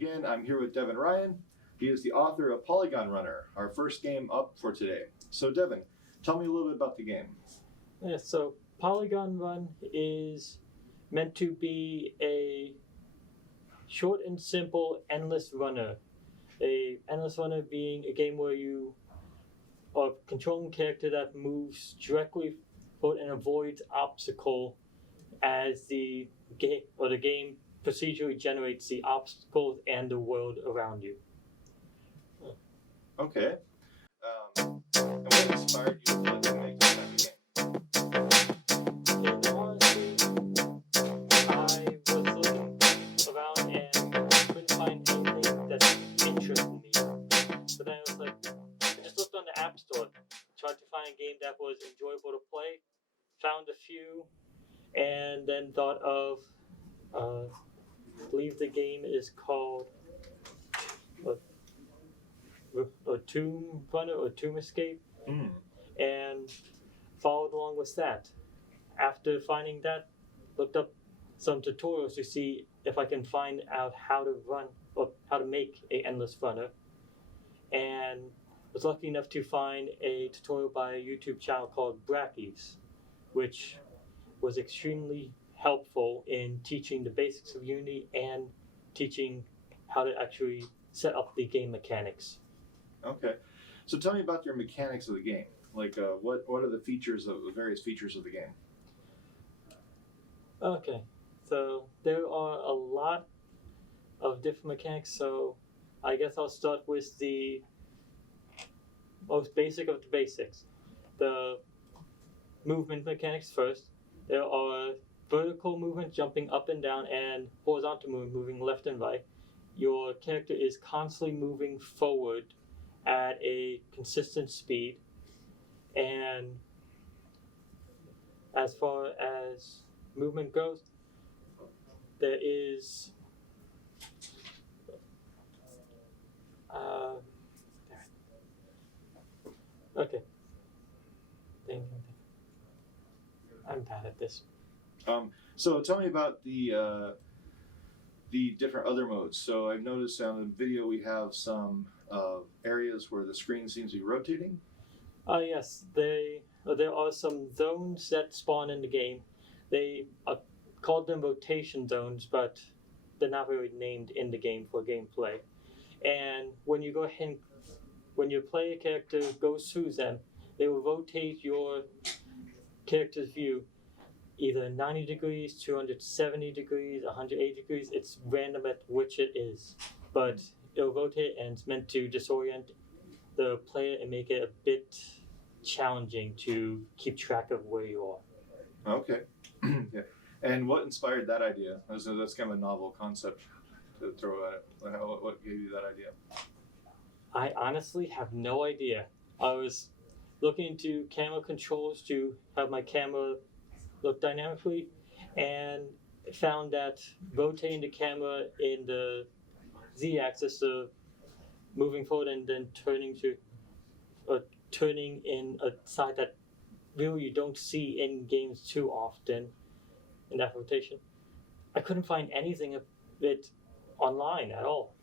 again, I'm here with Devin Ryan. He is the author of Polygon Runner, our first game up for today. So Devin, tell me a little bit about the game. Yeah, so Polygon Run is meant to be a short and simple endless runner. A endless runner being a game where you are controlling a character that moves directly forward and avoids obstacle as the game procedurally generates the obstacles and the world around you. Okay. And what inspired you to make this type of game? And honestly, I was looking around and couldn't find anything that interested me. But then it was like, I just looked on the App Store, tried to find a game that was enjoyable to play, found a few, and then thought of, I believe the game is called Tomb Runner or Tomb Escape, and followed along with that. After finding that, looked up some tutorials to see if I can find out how to run or how to make an endless runner, and was lucky enough to find a tutorial by a YouTube channel called Brackies, which was extremely helpful in teaching the basics of Unity and teaching how to actually set up the game mechanics. Okay. So tell me about your mechanics of the game. Like, what are the various features of the game? Okay, so there are a lot of different mechanics, so I guess I'll start with the most basic of the basics. The movement mechanics first. There are vertical movement, jumping up and down, and horizontal movement, moving left and right. Your character is constantly moving forward at a consistent speed, and as far as movement goes, there is okay. I'm bad at this. So tell me about the different other modes. So I've noticed on the video we have some areas where the screen seems to be rotating. Yes, there are some zones that spawn in the game. They called them rotation zones, but they're not really named in the game for gameplay. And when you when your player character goes through them, they will rotate your character's view either 90 degrees, 270 degrees, 180 degrees. It's random at which it is, but it'll rotate, and it's meant to disorient the player and make it a bit challenging to keep track of where you are. Okay. Yeah. And what inspired that idea? That's kind of a novel concept to throw at it. What gave you that idea? I honestly have no idea. I was looking into camera controls to have my camera look dynamically, and found that rotating the camera in the Z-axis, moving forward and then turning in a side that really you don't see in games too often in that rotation. I couldn't find anything of it online at all.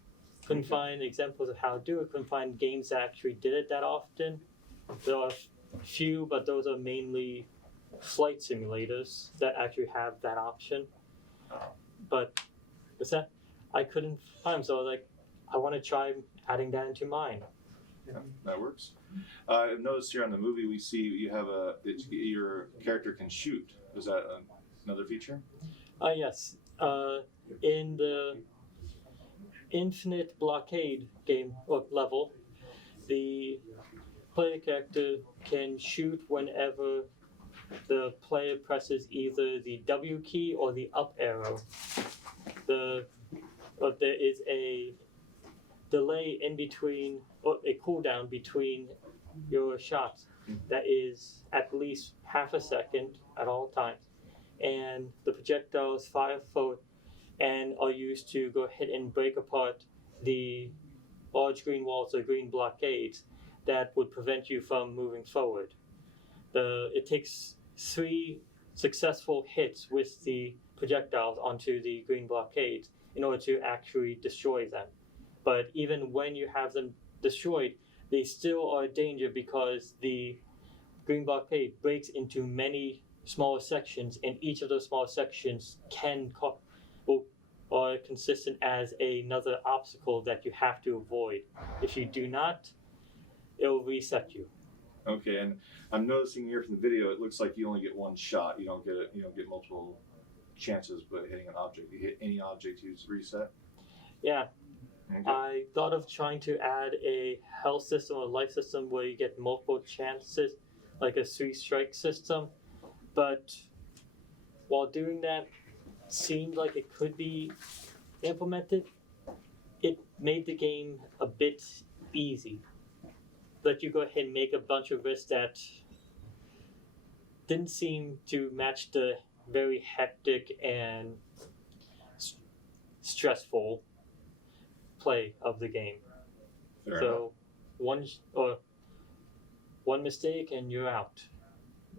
Couldn't find examples of how to do it. Couldn't find games that actually did it that often. There are a few, but those are mainly flight simulators that actually have that option. But with that, I couldn't find them, so I was like, I want to try adding that into mine. Yeah, that works. I've noticed here on the movie we see you have your character can shoot. Is that another feature? Yes. In the Infinite Blockade game or level, the player character can shoot whenever the player presses either the W key or the up arrow. There is a delay in between, or a cooldown between your shots that is at least half a second at all times, and the projectiles fire forward and are used to go ahead and break apart the large green walls or green blockades that would prevent you from moving forward. It takes 3 successful hits with the projectiles onto the green blockades in order to actually destroy them. But even when you have them destroyed, they still are a danger because the green blockade breaks into many smaller sections, and each of those smaller sections are consistent as another obstacle that you have to avoid. If you do not, it will reset you. Okay, and I'm noticing here from the video, it looks like you only get one shot. You don't get multiple chances by hitting an object. You hit any object, you reset. Yeah. Okay. I thought of trying to add a health system or life system where you get multiple chances, like a 3-strike system, but while doing that seemed like it could be implemented, it made the game a bit easy. Let you go ahead and make a bunch of risks that didn't seem to match the very hectic and stressful play of the game. Fair So one mistake and you're out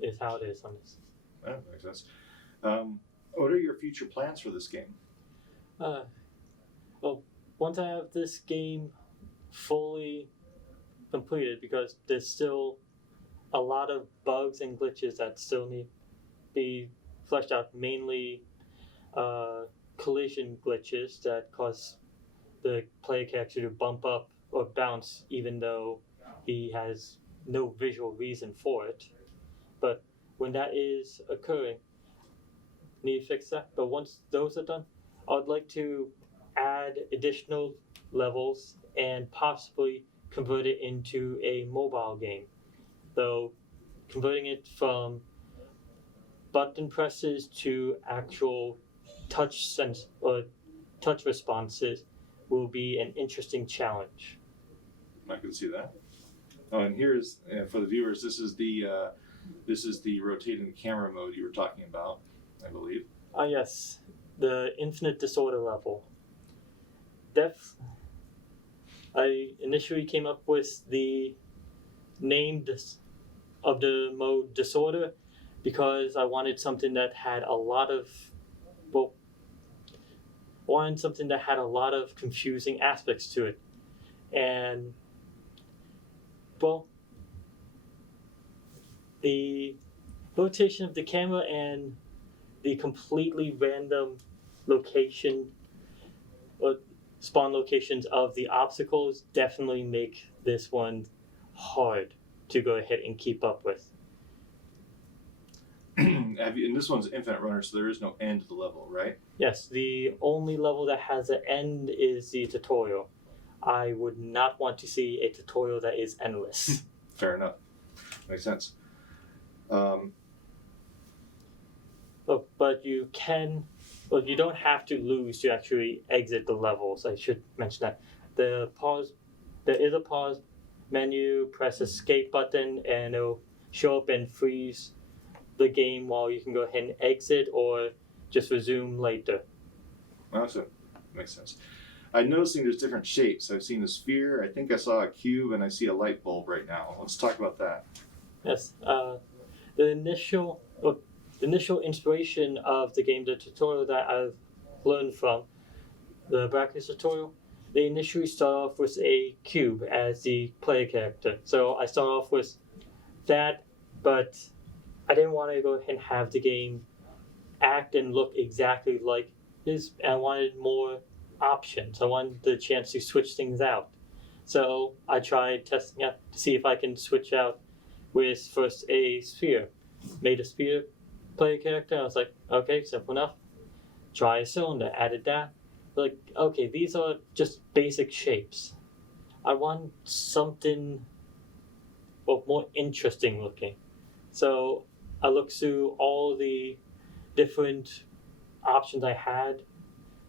is how it is on this. That makes sense. What are your future plans for this game? Well, once I have this game fully completed, because there's still a lot of bugs and glitches that still need to be fleshed out, mainly collision glitches that cause the player character to bump up or bounce even though he has no visual reason for it. But when that is occurring, need to fix that. But once those are done, I would like to add additional levels and possibly convert it into a mobile game. Though converting it from button presses to actual touch responses will be an interesting challenge. I can see that. Oh, and here's for the viewers. This is the rotating camera mode you were talking about, I believe. Yes, the infinite disorder level. I initially came up with the name of the mode disorder because I wanted something that had a lot of confusing aspects to it. And the rotation of the camera and the completely random location or spawn locations of the obstacles definitely make this one hard to go ahead and keep up with. And this one's infinite runner, so there is no end to the level, right? Yes, the only level that has an end is the tutorial. I would not want to see a tutorial that is endless. Fair enough. Makes sense. But you don't have to lose to actually exit the levels. I should mention that. There is a pause menu, press escape button, and it'll show up and freeze the game while you can go ahead and exit or just resume later. Awesome. Makes sense. I'm noticing there's different shapes. I've seen a sphere, I think I saw a cube, and I see a light bulb right now. Let's talk about that. Yes. The initial inspiration of the game, the tutorial that I've learned from, the brackets tutorial, they initially start off with a cube as the player character. So I start off with that, but I didn't want to go ahead and have the game act and look exactly like this. I wanted more options. I wanted the chance to switch things out. So I tried testing out to see if I can switch out with first a sphere. Made a sphere player character. I was like, okay, simple enough. Try a cylinder. Added that. Like, okay, these are just basic shapes. I want something more interesting looking. So I looked through all the different options I had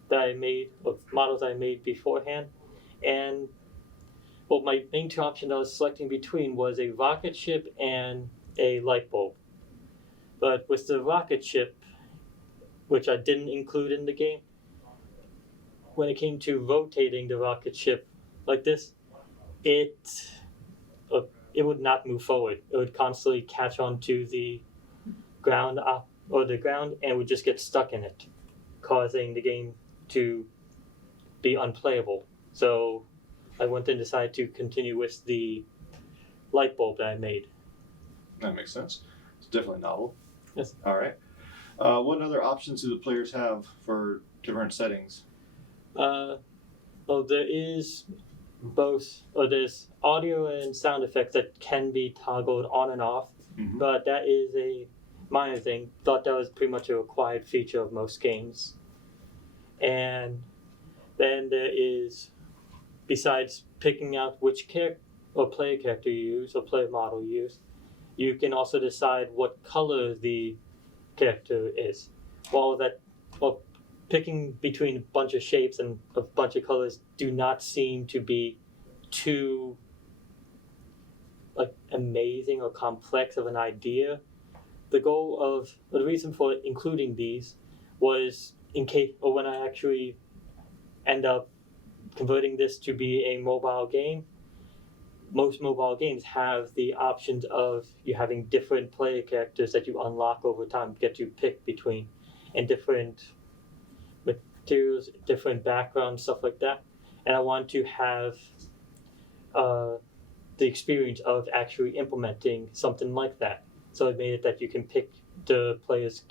that I made, or models I made beforehand, and my main two options I was selecting between was a rocket ship and a light bulb. But with the rocket ship, which I didn't include in the game, when it came to rotating the rocket ship like this, it would not move forward. It would constantly catch onto the ground and would just get stuck in it, causing the game to be unplayable. So I went and decided to continue with the light bulb that I made. That makes sense. It's definitely novel. Yes. All right. What other options do the players have for different settings? Well, there is both, or there's audio and sound effects that can be toggled on and off, Mhm. but that is a minor thing. Thought that was pretty much a required feature of most games. And then there is, besides picking out which character or player character you use or player model you use, you can also decide what color the character is. Well, picking between a bunch of shapes and a bunch of colors do not seem to be too like amazing or complex of an idea. The reason for including these was in case, or when I actually end up converting this to be a mobile game, most mobile games have the options of you having different player characters that you unlock over time, get to pick between, and different materials, different backgrounds, stuff like that. And I want to have the experience of actually implementing something like that. So I made it that you can pick the player's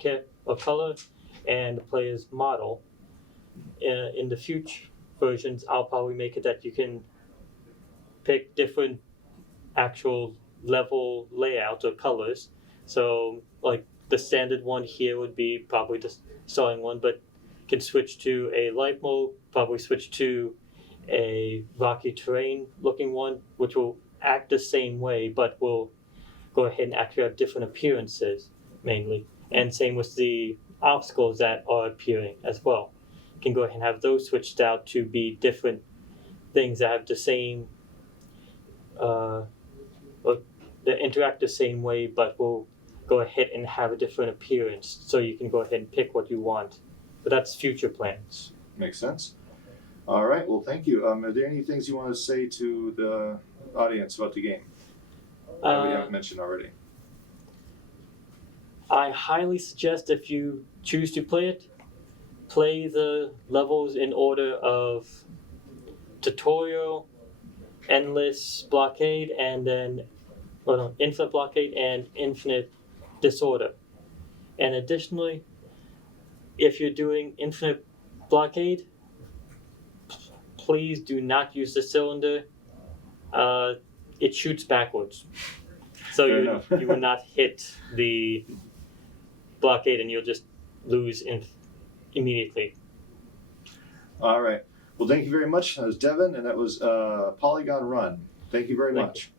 color and the player's model. In the future versions, I'll probably make it that you can pick different actual level layouts or colors. So like the standard one here would be probably the starting one, but can switch to a light mode, probably switch to a rocky terrain looking one, which will act the same way, but will go ahead and actually have different appearances mainly. And same with the obstacles that are appearing as well. You can go ahead and have those switched out to be different things that have the same, or that interact the same way, but will go ahead and have a different appearance. So you can go ahead and pick what you want. But that's future plans. Makes sense. All right. Well, thank you. Are there any things you want to say to the audience about the game that we haven't mentioned already? I highly suggest if you choose to play it, play the levels in order of tutorial, endless blockade, and then infinite blockade and infinite disorder. And additionally, if you're doing infinite blockade, please do not use the cylinder. It shoots backwards. So you will not hit the blockade and you'll just lose immediately. All right. Well, thank you very much. That was Devin, and that was Polygon Run. Thank you very much.